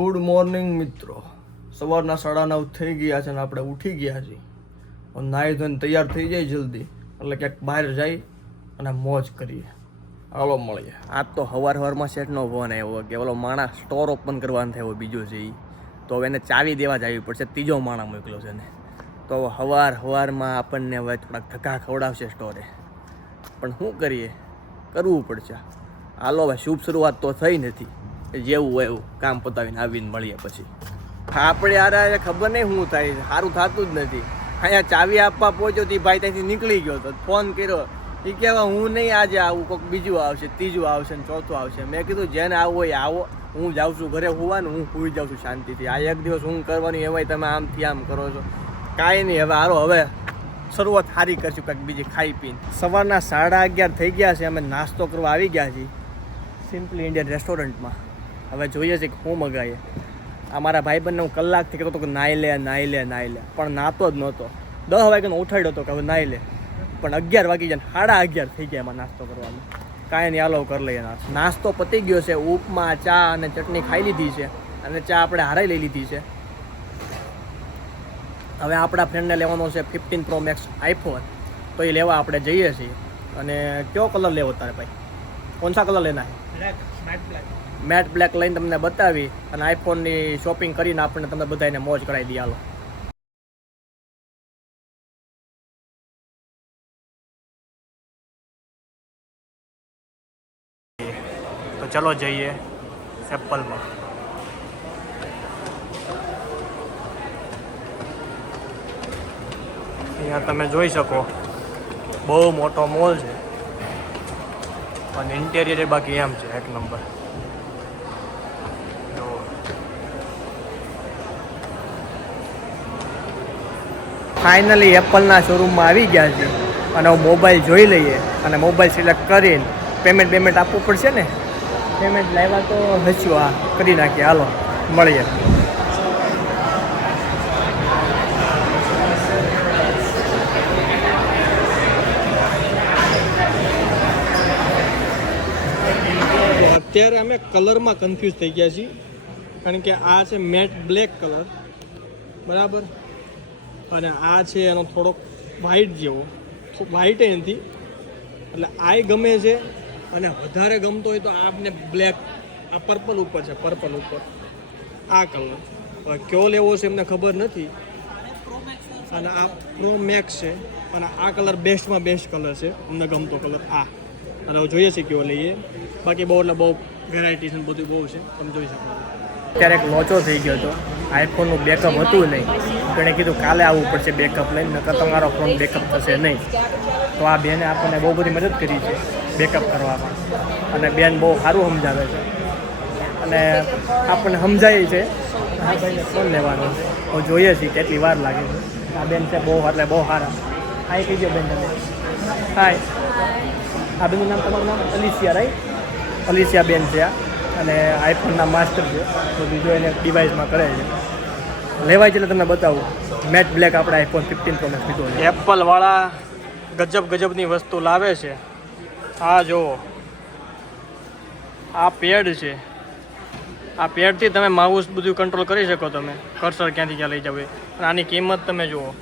Good morning મિત્રો. સવારના સાડા નવ થઈ ગયા છે અને આપણે ઉઠી ગયા છીએ. નાહી ધોઈને તૈયાર થઈ જાય જલ્દી. એટલે ક્યાંક બહાર જઈ અને મોજ કરીએ. હાલો, મળીએ. આજ તો હવાર હવારમાં સેટનો ફોન આવ્યો કે ઓલો માણસ સ્ટોર ઓપન કરવાનો થયો, બીજો છે એ તો હવે એને ચાવી દેવા જ આવી પડશે, ત્રીજો માણા મોકલ્યો છે ને તો હવે હવાર હવારમાં આપણને હવે થોડાક ધક્કા ખવડાવશે સ્ટોરે પણ શું કરીએ? કરવું પડશે. હાલો, હવે શુભ શરૂઆત તો થઈ નથી. જેવું હોય એવું કામ પતાવીને આવીને મળીએ પછી. આપણે યાર ખબર નહીં શું થાય, સારું થતું જ નથી. અહીંયા ચાવી આપવા પહોંચ્યો તે ભાઈ ત્યાંથી નીકળી ગયો તો ફોન કર્યો. એ કહેવા, હું નહીં આજે આવું કોઈક બીજું આવશે, ત્રીજું આવશે ને ચોથું આવશે. મેં કીધું, જેને આવો એ આવો, હું જાઉં છું ઘરે હોવાનું, હું સુઈ જાઉં છું શાંતિથી. આ એક દિવસ હું કરવાની એવાય તમે આમથી આમ કરો છો. કાંઈ નહીં, હવે હારો, હવે શરૂઆત સારી કરશું, કંઈક બીજી ખાઈ પીને. સવારના સાડા અગિયાર થઈ ગયા છે, અમે નાસ્તો કરવા આવી ગયા છીએ. સિમ્પલી ઇન્ડિયન રેસ્ટોરન્ટમાં હવે જોઈએ છે કે શું મગાવીએ. આ મારા ભાઈબંધને હું કલાકથી કહેતો હતો કે નાઈ લે નાઈ લે નાઈ લે. પણ નાતો જ નહોતો. દસ વાગ્યાનો ઉઠાડ્યો હતો કે હવે નાઈ લે. પણ અગિયાર વાગી જાય સાડા અગિયાર થઈ ગયા એમાં નાસ્તો કરવાનો. કાંઈ નહીં, હાલો, કરી લઈએ નાસ્તો. નાસ્તો પતી ગયો છે, ઉપમા, ચા અને ચટણી ખાઈ લીધી છે. અને ચા આપણે હારાઈ લઈ લીધી છે. હવે આપણા ફ્રેન્ડને લેવાનો છે ફિફ્ટીન પ્રો મેક્સ આઈફોન તો એ લેવા આપણે જઈએ છીએ. અને કયો કલર લેવો તારે ભાઈ? કોણ સા કલર લેના હે મેટ બ્લેક લઈને તમને બતાવી અને આઈફોનની શોપિંગ કરીને આપણને તમને બધાને મોજ કરાવી દઈએ. હાલો. તો ચલો જઈએ એપલમાં અહીંયા તમે જોઈ શકો, બહુ મોટો મોલ છે. અને ઇન્ટેરિયર બાકી એમ છે, એક નંબર ફાઇનલી એપલના શોરૂમમાં આવી ગયા છે અને હું મોબાઈલ જોઈ લઈએ. અને મોબાઈલ સિલેક્ટ કરીને પેમેન્ટ પેમેન્ટ આપવું પડશે ને? પેમેન્ટ લાવ્યા તો હસ્યું આ કરી નાખીએ. હાલો, મળીએ. અત્યારે અમે કલરમાં કન્ફ્યુઝ થઈ ગયા છીએ. કારણ કે આ છે મેટ બ્લેક કલર બરાબર? અને આ છે એનો થોડોક વ્હાઈટ જેવો. વ્હાઈટ નથી એટલે આય ગમે છે, અને વધારે ગમતો હોય તો આપને બ્લેક આ પર્પલ ઉપર છે પર્પલ ઉપર. આ કલર કયો લેવો છે એમને ખબર નથી. અને આ પ્રો મેક્સ છે, અને આ કલર બેસ્ટમાં બેસ્ટ કલર છે, અમને ગમતો કલર આ. અને હવે જોઈએ છે કયો લઈએ. બાકી બહુ એટલે બહુ વેરાયટી છે બધું બહુ છે. તમે જોઈ શકો ત્યારે એક લોચો થઈ ગયો હતો. આઈફોનનું બેકઅપ હતું નહીં. તેણે કીધું, કાલે આવવું પડશે બેકઅપ લઈને, નકર તમારો ફોન બેકઅપ થશે નહીં. તો આ બેને આપણને બહુ બધી મદદ કરી છે બેકઅપ કરવામાં. અને બેન બહુ સારું સમજાવે છે. અને આપણને સમજાય છે, હા ભાઈને ફોન લેવાનો છે. તો જોઈએ છીએ કેટલી વાર લાગે છે. આ બેન છે બહુ, એટલે બહુ સારા. હાય કહી દો બેન તમે. હાય આ બેનનું નામ તમારું નામ? અલિસિયા રાઈટ અલિસિયા બેન છે આ. અને આઈફોનના માસ્ટર છે. તો બીજો એને ડિવાઇસમાં કરે છે. લેવાય છે એટલે તમને બતાવું. મેટ બ્લેક આપણે આઈફોન ફિફ્ટીન પ્રો મેક્સ લીધો છે. એપલવાળા ગજબ ગજબની વસ્તુ લાવે છે. આ જુઓ. આ પેડ છે. આ પેડથી તમે માઉસ બધું કંટ્રોલ કરી શકો તમે. કર્સર ક્યાંથી ક્યાં લઈ જાવ. અને આની કિંમત તમે જુઓ.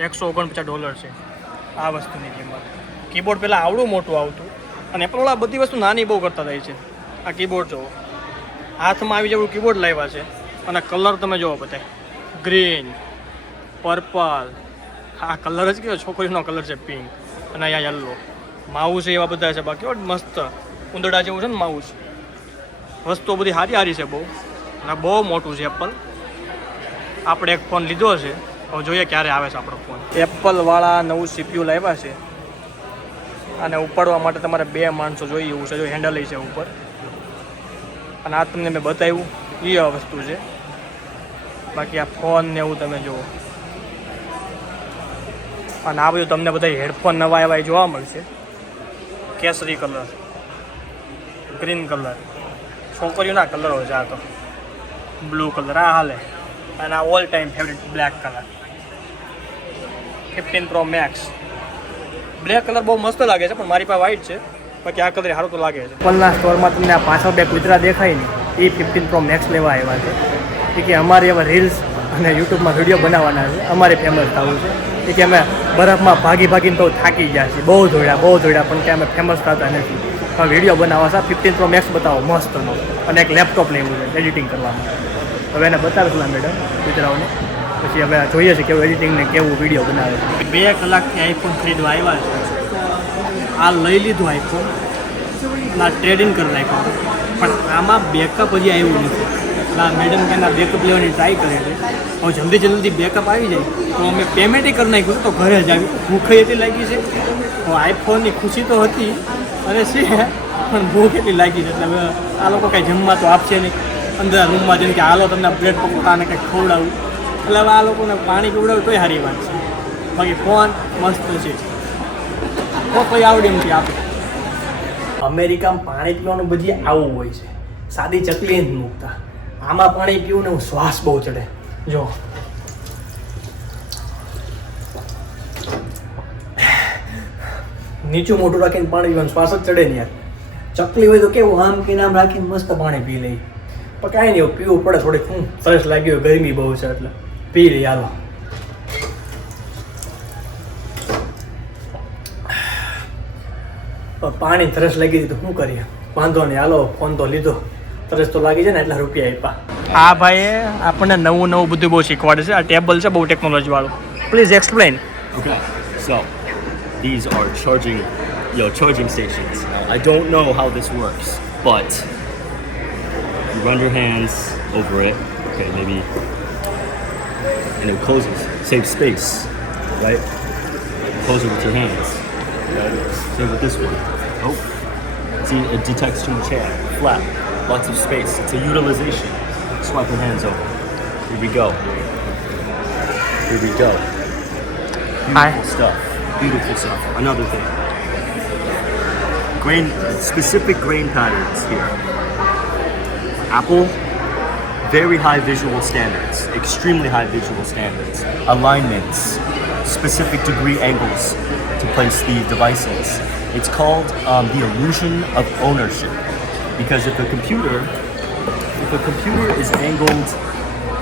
એકસો ઓગણપચાસ ડોલર છે. આ વસ્તુની કિંમત. કીબોર્ડ પહેલાં આવડું મોટું આવતું. અને એપલવાળા બધી વસ્તુ નાની બહુ કરતા થાય છે. આ કીબોર્ડ જુઓ. હાથમાં આવી જેવું કીબોર્ડ લાવ્યા છે. અને કલર તમે જુઓ બધા. ગ્રીન પર્પલ આ કલર જ કયો? છોકરીનો કલર છે પિંક અને અહીંયા યલો માઉસ એવા બધા છે બાકી મસ્ત. ઉંદરડા જેવું છે ને માઉસ. વસ્તુઓ બધી સારી સારી છે બહુ. અને બહુ મોટું છે એપલ આપણે એક ફોન લીધો છે. હવે જોઈએ ક્યારે આવે છે આપણો ફોન એપલવાળા નવું સીપીયુ લાવ્યા છે. અને ઉપાડવા માટે તમારે બે માણસો જોઈએ એવું છે. જો હેન્ડલ છે ઉપર. અને આ તમને મેં બતાવ્યું એ વસ્તુ છે. બાકી આ ફોન ને એવું તમે જુઓ. અને આ બધું તમને બધા હેડફોન નવા એવા જોવા મળશે. કેસરી કલર ગ્રીન કલર છોકરીઓના કલરો છે આ તો. બ્લુ કલર આ હાલે. અને આ all time favourite black colour fifteen pro max black colour બહુ મસ્ત લાગે છે, પણ મારી પાસે વ્હાઈટ છે. બાકી આ કલર સારું તો લાગે છે. પલના સ્ટોરમાં તમને આ પાછળ બે કૂતરા દેખાય ને એ ફિફ્ટીન પ્રો મેક્સ લેવા આવ્યા છે. કે અમારે એવા રીલ્સ અને યુટ્યુબમાં વીડિયો બનાવવાના છે. અમારે ફેમસ થવું છે. એ કે અમે બરફમાં ભાગી ભાગીને તો થાકી ગયા છીએ. બહુ દોડ્યા બહુ દોડ્યા પણ કે અમે ફેમસ થતા નથી. પણ વીડિયો બનાવવા છે. ફિફ્ટીન પ્રો મેક્સ બતાવો મસ્તનો. અને એક લેપટોપ લેવું છે એડિટિંગ કરવા માટે હવે એને બતાવીશું મેડમ બિચારાઓને પછી હવે જોઈએ છે કેવું એડિટિંગ ને કેવું વીડિયો બનાવે છે. બે કલાકથી આઈફોન ખરીદવા આવ્યા છે. આ લઈ લીધું આઈફોન ના ટ્રેડિંગ કરી નાખ્યું. પણ આમાં બેકઅપ હજી આવ્યું નથી. એટલે આ મેડમ કે ના બેકઅપ લેવાની ટ્રાય કરે છે. હવે જલ્દી જલ્દી બેકઅપ આવી જાય તો અમે પેમેન્ટ કરી નાખ્યું તો ઘરે જ આવી. ભૂખ એટલી લાગી છે. તો આઈફોનની ખુશી તો હતી અને છે, પણ ભૂખ એટલી લાગી છે. એટલે હવે આ લોકો કાંઈ જમવા તો આપશે નહીં. અંદર રૂમમાં જેમ કે હાલો તમને બ્રેડ પકોડાને કંઈક ખવડાવું. એટલે હવે આ લોકોને પાણી પીવડાવું તોય સારી વાત છે. બાકી ફોન મસ્ત છે. તો કોઈ આવડે નથી આપે. અમેરિકામાં પાણી પીવાનું બધી આવું હોય છે. સાદી ચકલી જ મૂકતા. આમાં પાણી પીવું ને શ્વાસ બહુ ચડે. જો. નીચું મોટું રાખીને પાણી પીવાનું શ્વાસ જ ચડે ને યાર. ચકલી હોય તો કેવું આમ કે નામ રાખીને મસ્ત પાણી પી લઈ પણ કાંઈ નહીં પીવું પડે થોડીક. હું સરસ લાગ્યું, ગરમી બહુ છે એટલે. પી લઈ હાલો. પણ પાણી તરસ લાગી હતી તો શું કરીએ વાંધો નહીં હાલો ફોન તો લીધો તરસ તો લાગી જાય ને એટલા રૂપિયા આપ્યા આ ભાઈએ આપણને નવું નવું બધું બહુ શીખવાડે છે આ ટેબલ છે બહુ ટેકનોલોજી વાળું please explain Okay, so these are charging, yo, charging stations. I don't know how this works, but you run your hands over it. Okay, maybe, and it closes. Save space, right? Close it with your hands. Same with this one. Oh, see, it detects too much air. Flat, lots of space. It's a utilization. Swipe your hands over. Here we go. Here we go. Beautiful stuff. Beautiful stuff. Another thing. Grain specific grain patterns here. Apple, very high visual standards, extremely high visual standards. Alignments, specific degree angles to place the devices. It's called um, the illusion of ownership. Because if a computer, if a computer is angled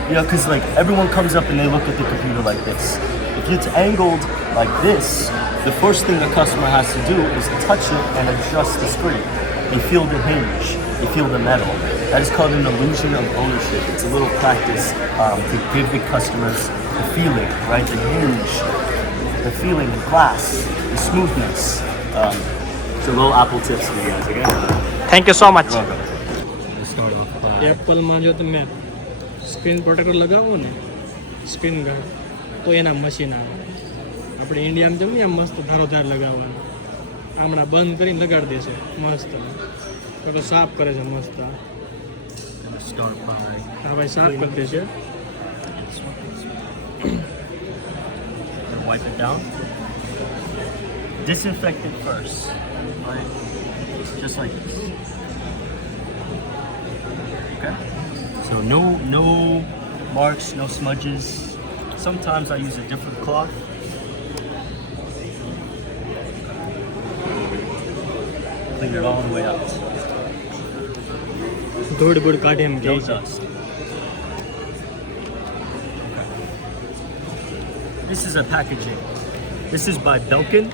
you know, because like everyone comes up and they look at the computer like this. If it's angled like this, the first thing a customer has to do is touch it and adjust the screen. They feel the hinge, they feel the metal. That is called an illusion of ownership. It's a little practice um, to give the customers the feeling, right? The hinge, the feeling, the glass, the smoothness. Um, so little Apple tips for you guys again. Thank you so much એપલમાં જો તમે screen protractor લગાવો ને screen guard તો એના machine આવે આપણે ઇન્ડિયામાં જેમ ને આમ મસ્ત ધારોધાર લગાવવાનું આમણા બંધ કરીને લગાડી દેશે મસ્ત તો સાફ કરે છે મસ્ત આ ભાઈ સાફ કરી દેશે and wipe it down. Disinfect it first, right? Just like this. Okay. So no no marks, no smudges. Sometimes I use a different cloth. Clean it all the way up. Good, good, cut him. No dust. This is a packaging. This is by Belkin.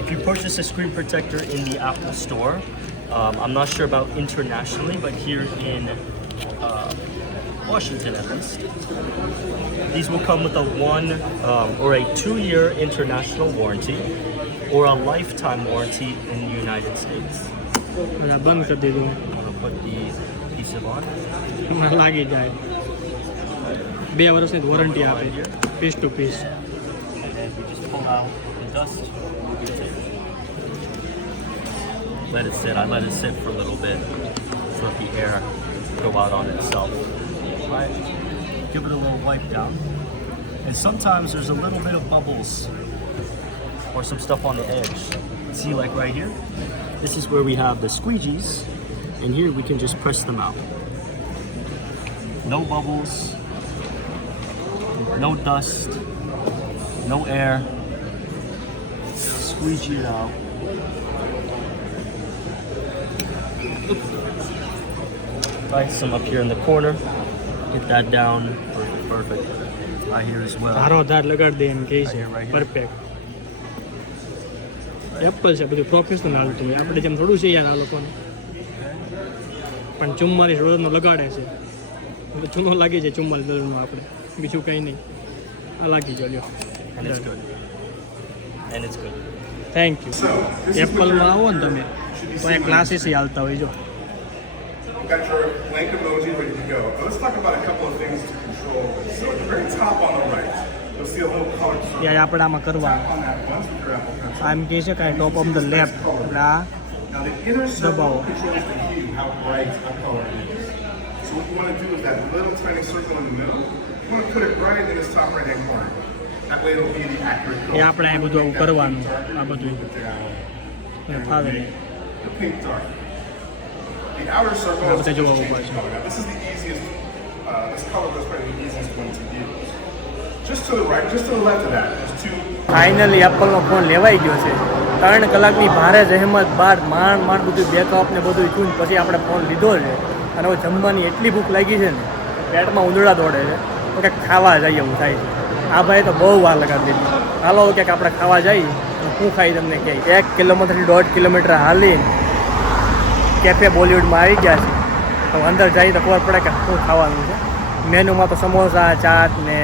If you purchase a screen protector in the Apple store, um, I'm not sure about internationally, but here in uh, Washington at least, these will come with a one um, or a two-year international warranty or a lifetime warranty in the United States. put the piece of on. लगे जाए બે વર્ષની warranty આપે છે piece to piece and then we just pull out the dust. Let it sit. I let it sit for a little bit so let the air go out on itself. Right? Give it a little wipe down. And sometimes there's a little bit of bubbles or some stuff on the edge. See, like right here? This is where we have the squeegees, and here we can just press them out. No bubbles, no dust, no air. Squeegee it out. Right, some up here in the corner. Get that down. Perfect, perfect. Right here as well. ધારો ધાર લગાડી દે એમ કહે છે Right here, right here. Perfect Apple છે બધું professional હાલતું હોય આપણે જેમ થોડું છે યાર આ લોકોને પણ ચુમ્માલીસ ડોલરનું લગાડે છે એટલે ચૂનો લાગી જાય ચુમ્માલીસ ડોલરનું આપણે બીજું કંઈ નહીં આ લાગી ગયો લ્યો And it's good. And it's good. Thank you એપલમાં આવો ને તમે તો એ ક્લાસીસ હાલતા હોય જો Got your blank emoji ready to go. But let's talk about a couple of things to control. So at the very top on the right, you'll see a little color Yeah, ત્યાં આપણે આમાં કરવાનું. આમ કહે છે કે top of the left આપણે આ Now the inner circle controls the hue, how bright a color is. So what you want to do is that little tiny circle in the middle, એ. આપણે આ બધું કરવાનું આ બધું ફાવે નહીં જોવા ઊભા છે color. This is the easiest, uh, this color was probably the easiest one to use. Just to the right, just to the left of that, there's two finally એપલનો phone લેવાઈ ગયો છે ત્રણ કલાકની ભારે જહેમત બાદ માંડ માંડ બધું બેકઅપ ને બધું ઈચ્છું પછી આપણે ફોન લીધો છે અને હવે જમવાની એટલી ભૂખ લાગી છે ને પેટમાં ઉંદડા દોડે છે તો ખાવા જઈએ એવું થાય આ ભાઈ તો બહુ વાર લગાડી દીધી. હાલો ક્યાંક આપણે ખાવા જઈએ શું ખાઈ તમને કહે. એક કિલોમીટરથી દોઢ કિલોમીટર હાલી કેફે બોલિવૂડમાં આવી ગયા છે તો અંદર જઈ તો ખબર પડે કે શું ખાવાનું છે. મેનુમાં તો સમોસા, ચાટ ને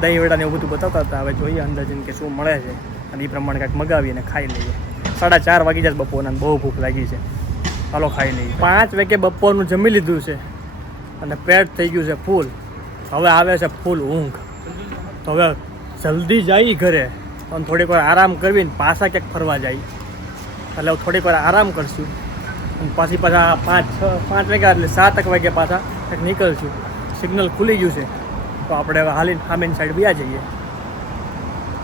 દહીં વડા ને એવું બધું બતાવતા હતા. હવે જોઈએ અંદર જઈને કે શું મળે છે. અને એ પ્રમાણે કાંઈક મગાવીને ખાઈ લઈએ. સાડા ચાર વાગી જાય બપોરના બહુ ભૂખ લાગી છે. ચાલો ખાઈ લઈએ. પાંચ વાગે બપોરનું જમી લીધું છે. અને પેટ થઈ ગયું છે ફૂલ. હવે આવે છે ફૂલ ઊંઘ. તો હવે જલ્દી જઈ ઘરે. અને થોડીક વાર આરામ કરવીને પાછા ક્યાંક ફરવા જાય. એટલે હવે થોડીક વાર આરામ કરશું. અને પાછી પાછા પાંચ છ, પાંચ વાગ્યા એટલે સાત એક વાગ્યા પાછા કંઈક નીકળશું. સિગ્નલ ખુલી ગયું છે. તો આપણે હવે હાલીને સામેની સાઈડ વ્યા જઈએ.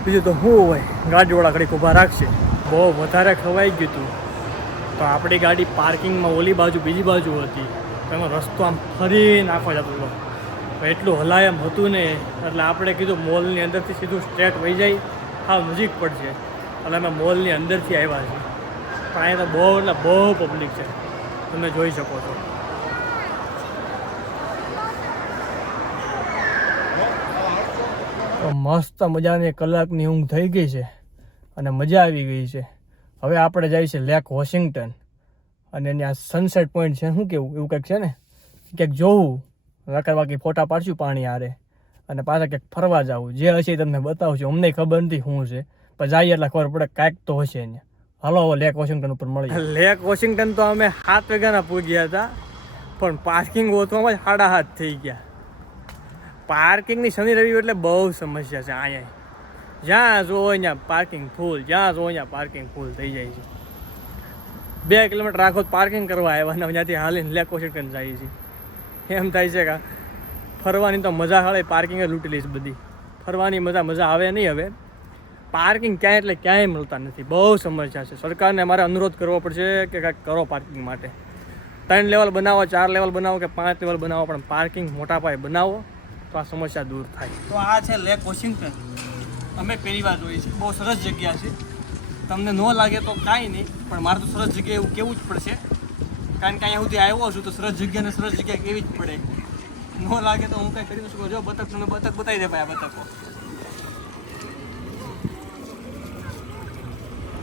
બીજું તો શું હોય, ગાડીવાળા ઘડીક ઊભા રાખશે. બહુ વધારે ખવાઈ ગયું હતું તો આપણી ગાડી પાર્કિંગમાં ઓલી બાજુ બીજી બાજુ હતી. એનો રસ્તો આમ ફરી નાખવા જતો હતો એટલું હલાયમ હતું ને, એટલે આપણે કીધું મોલની અંદરથી સીધું સ્ટ્રેટ વહી જાય. હા, નજીક પડશે. એટલે અમે મોલની અંદરથી આવ્યા છીએ. પણ અહીંયા તો બહુ, એટલે બહુ પબ્લિક છે. તમે જોઈ શકો છો. મસ્ત મજાની કલાકની ઊંઘ થઈ ગઈ છે અને મજા આવી ગઈ છે. હવે આપણે જઈએ છીએ લેક વોશિંગ્ટન અને ત્યાં સનસેટ પોઈન્ટ છે, શું કેવું? એવું કંઈક છે ને? ક્યાંક જોવું. વાંકા બાકી ફોટા પાડશું પાણી આરે અને પાછા ક્યાંક ફરવા જવું. જે હશે તમને બતાવશું. અમને ખબર નથી શું છે. પણ જઈએ એટલે ખબર પડે કાંઈક તો હશે અહીંયા. હાલો લેક વોશિંગ્ટન ઉપર મળીએ. લેક વોશિંગ્ટન તો અમે સાત વાગ્યાના પૂગ્યા હતા. પણ પાર્કિંગ ગોતવામાં જ સાડા હાથ થઈ ગયા. પાર્કિંગની શનિ રવિ એટલે બહુ સમસ્યા છે અહીંયા. જ્યાં જો અહીંયા પાર્કિંગ ફૂલ જ્યાં જો ત્યાં પાર્કિંગ ફૂલ થઈ જાય છે. બે કિલોમીટર આખો પાર્કિંગ કરવા આવ્યા અને ત્યાંથી હાલીને લેક વોશિંગ્ટન જાય છે એમ થાય છે કે ફરવાની તો મજા આવે પાર્કિંગ જ લૂંટી લઈશ બધી. ફરવાની મજા મજા આવે નહીં હવે. પાર્કિંગ ક્યાંય એટલે ક્યાંય મળતા નથી. બહુ સમસ્યા છે. સરકારને અમારે અનુરોધ કરવો પડશે કે કાંઈક કરો પાર્કિંગ માટે. ત્રણ લેવલ બનાવો, ચાર લેવલ બનાવો કે પાંચ લેવલ બનાવો, પણ પાર્કિંગ મોટા પાયે બનાવો તો આ સમસ્યા દૂર થાય. તો આ છે લેક વોશિંગ્ટન અમે પહેલી વાર જોઈએ છીએ. બહુ સરસ જગ્યા છે. તમને ન લાગે તો કાંઈ નહીં, પણ મારે તો સરસ જગ્યાએ એવું કેવું જ પડશે. કારણ કે અહીંયા સુધી આવ્યો છું તો સરસ જગ્યા ને સરસ જગ્યા કેવી જ પડે. ન લાગે તો હું કાંઈ કરી શકું. જો બતક તમને બતક બતાવી દે ભાઈ આ બતકો.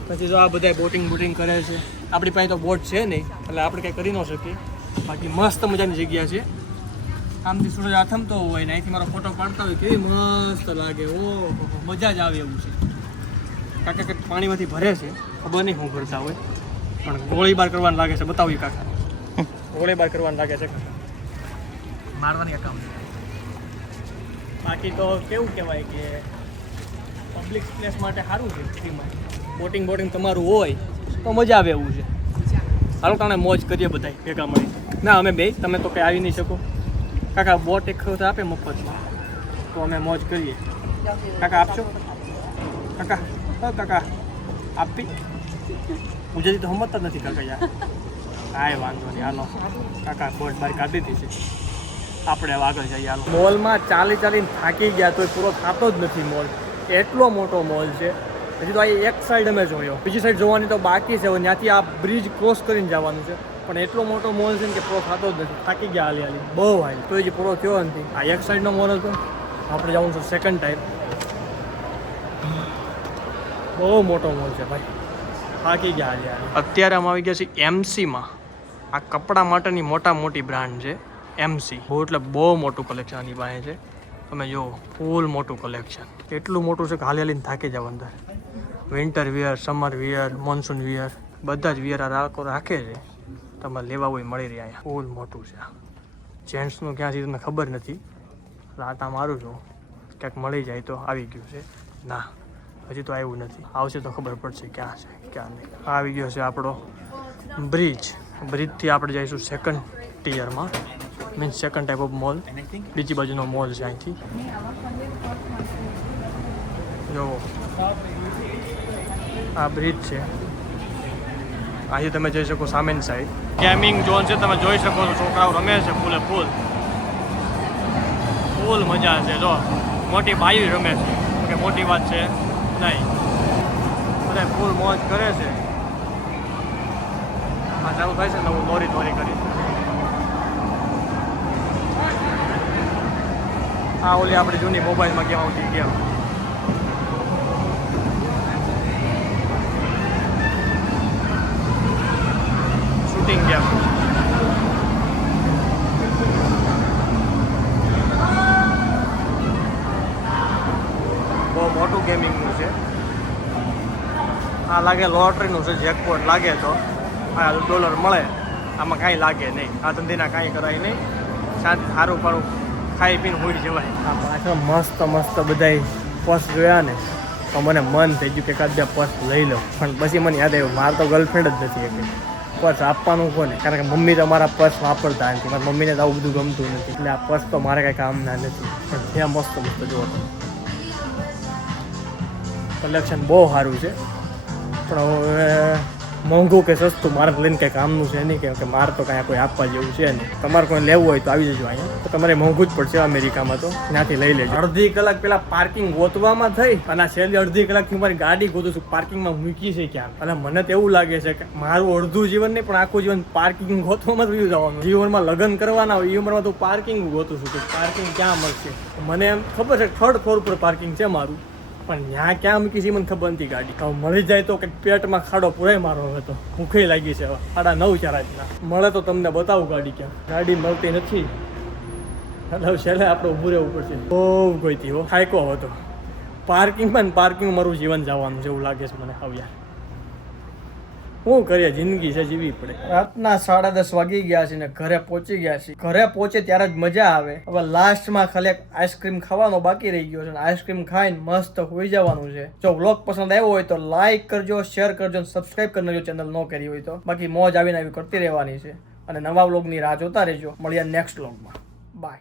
પછી જો આ બધા બોટિંગ બોટિંગ કરે છે. આપણી પાસે તો બોટ છે નહીં, એટલે આપણે કંઈ કરી ન શકીએ. બાકી મસ્ત મજાની જગ્યા છે. આમથી સૂરજ આથમતો હોય ને અહીંથી મારો ફોટો પાડતા હોય, કેવી મસ્ત લાગે. ઓ, મજા જ આવે એવું છે. કાકા કંઈક પાણીમાંથી ભરે છે. ખબર નહીં હું ભરતા હોય. પણ ગોળીબાર કરવાનું લાગે છે. બતાવ્યું કાકા. ગોળીબાર કરવાનું લાગે છે. મારવાની કામ બાકી તો કેવું કહેવાય કે પબ્લિક પ્લેસ માટે સારું છે સિટીમાં બોટિંગ બોટિંગ તમારું હોય તો મજા આવે એવું છે. હાલો કારણે મોજ કરીએ બધા ભેગા મળી ના અમે બે તમે તો કંઈ આવી નહીં શકો. કાકા બોટ એક વખત આપે મફતમાં? તો અમે મોજ કરીએ. કાકા આપશો? કાકા હા કાકા આપી. ગુજરાતી તો સમજતા જ નથી કાકા યાર. કાંઈ વાંધો નહીં. હાલો. કાકા બોટ બાર કાઢી દીધી છે. આપણે આગળ જઈએ હાલો. મોલમાં ચાલી ચાલીને થાકી ગયા તો પૂરો થતો જ નથી મોલ. એટલો મોટો મોલ છે. હજી તો આ એક સાઈડ અમે જોયો. બીજી સાઈડ જોવાની તો બાકી છે. ત્યાંથી આ બ્રિજ ક્રોસ કરીને જવાનું છે. પણ એટલો મોટો મોલ છે ને કે પૂરો થતો જ નથી. થાકી ગયા હાલી હાલી. બહુ હાલી. તો હજી પૂરો થયો નથી. આ એક સાઈડનો મોલ હતો. આપણે જવાનું છે સેકન્ડ ટાઈમ બહુ મોટો મોલ છે ભાઈ. થાકી ગયા હાલી હાલી. અત્યારે અમે આવી ગયા છીએ એમસીમાં આ કપડાં માટેની મોટા મોટી બ્રાન્ડ છે એમસી બહુ એટલે બહુ મોટું કલેક્શન આની પાસે છે. તમે જુઓ ફૂલ મોટું કલેક્શન એટલું મોટું છે કે હાલી હાલીને થાકી જાવ અંદર. Winter wear summer wear monsoon wear બધા જ વિયર આ રાખો છે. તમારે લેવા હોય, મળી રહ્યા અહીંયા. ફૂલ મોટું છે આ. જેન્ટ્સનું ક્યાં છે તમને ખબર નથી. રાતા મારું છું ક્યાંક મળી જાય તો આવી ગયું છે. ના, હજી તો આવ્યું નથી. આવશે તો ખબર પડશે ક્યાં છે, ક્યાં નહીં. આવી ગયો છે આપણો બ્રિજ બ્રિજથી આપણે જઈશું second ટિયરમાં means second type of mall બીજી બાજુનો મોલ છે અહીંથી. જો, આ બ્રિજ છે. અહીંથી તમે જઈ શકો સામેની સાઈડ ગેમિંગ ઝોન છે, તમે જોઈ શકો છો, છોકરાઓ રમે છે ફૂલે ફૂલ ફૂલ મજા છે, જો. મોટી બાયું રમે છે. કે મોટી વાત છે. નહીં. બધા ફૂલ મોજ કરે છે. આ ચાલુ થાય છે, નવું દોરી દોરી કરી. આ ઓલી આપણી જૂની મોબાઈલમાં ગેમ આવતી ગેમ. શૂટિંગ ગેમ બહુ મોટું ગેમિંગનું છે. આ લાગે લોટરીનું છે જેકપોટ લાગે તો. આ ડોલર મળે, આમાં કાંઈ લાગે નહીં. આ ધંધીના કાંઈ કરાય નહીં. શાંત સારું પારું ખાઈ પીને હોઈ જવાય. આ મસ્ત મસ્ત બધાય પર્સ જોયા ને, તો મને મન થઈ ગયું કે એકાદ પર્સ લઈ લો પણ પછી મને યાદ આવ્યું, મારે તો ગર્લફ્રેન્ડ જ નથી એટલે પર્સ આપવાનું કોને? કારણ કે મમ્મી તો મારા પર્સ વાપરતા નથી. મારી મમ્મીને તો આવું બધું ગમતું નથી. એટલે આ પર્સ તો મારે કાંઈ કામના નથી. પણ ત્યાં મસ્ત મસ્ત જોવો કલેક્શન બહુ સારું છે. પણ હવે મોંઘું કે સસ્તું, મારે લઈને કંઈ કામનું છે નહીં, કેમ કે મારે તો કાંઈ કોઈ આપવા જેવું છે નહીં. તમારે કોઈ લેવું હોય તો આવી જજો અહીંયા. તો તમારે મોંઘું જ પડશે અમેરિકામાં તો. ત્યાંથી લઈ લેજો. અડધી કલાક પેલા પાર્કિંગ ગોતવામાં થઈ અને છેલ્લી અડધી કલાકથી મારી ગાડી ગોતું છું. પાર્કિંગમાં મૂકી છે ક્યાં? અને મને તો એવું લાગે છે કે મારું અડધું જીવન નહીં, પણ આખું જીવન પાર્કિંગ ગોતવામાં જ જવાનું. જીવનમાં લગ્ન કરવાના હોય એ ઉંમરમાં તો પાર્કિંગ ગોતું છું કે પાર્કિંગ ક્યાં મળશે? મને એમ ખબર છે થર્ડ ફ્લોર પર પાર્કિંગ છે મારું. પણ ત્યાં ક્યાં મૂકી છે મને ખબર નથી ગાડી. હવે મળી જાય તો કંઈક પેટમાં ખાડો પુરાય મારો હવે તો. ભૂખે લાગી છે હવે. સાડા નવ ચાર આજના. મળે તો તમને બતાવું ગાડી ક્યાં. ગાડી મળતી નથી. એટલે છેલ્લે આપણે ઊભું રહેવું પડશે. બહુ ગોઈતી હો. ખાયકો હતો પાર્કિંગમાં ને પાર્કિંગ મારું જીવન જવાનું છે એવું લાગે છે મને હવે યાર. શું કરીએ? જિંદગી છે જીવવી પડે. રાતના સાડા દસ વાગી ગયા છે ને ઘરે પહોંચી ગયા છે. ઘરે પહોંચે ત્યારે જ મજા આવે. હવે લાસ્ટમાં ખાલી આઈસ્ક્રીમ ખાવાનો બાકી રહી ગયો છે અને આઈસ્ક્રીમ ખાઈને મસ્ત હોઈ જવાનું છે. જો વ્લોગ પસંદ આવ્યો હોય તો લાઈક કરજો, શેર કરજો સબસ્ક્રાઇબ કરી નાખજો ચેનલ ન કરી હોય તો. બાકી મોજ આવીને આવી કરતી રહેવાની છે. અને નવા વ્લોગની રાહ જોતા રહેજો. મળીએ નેક્સ્ટ વ્લોગમાં. બાય.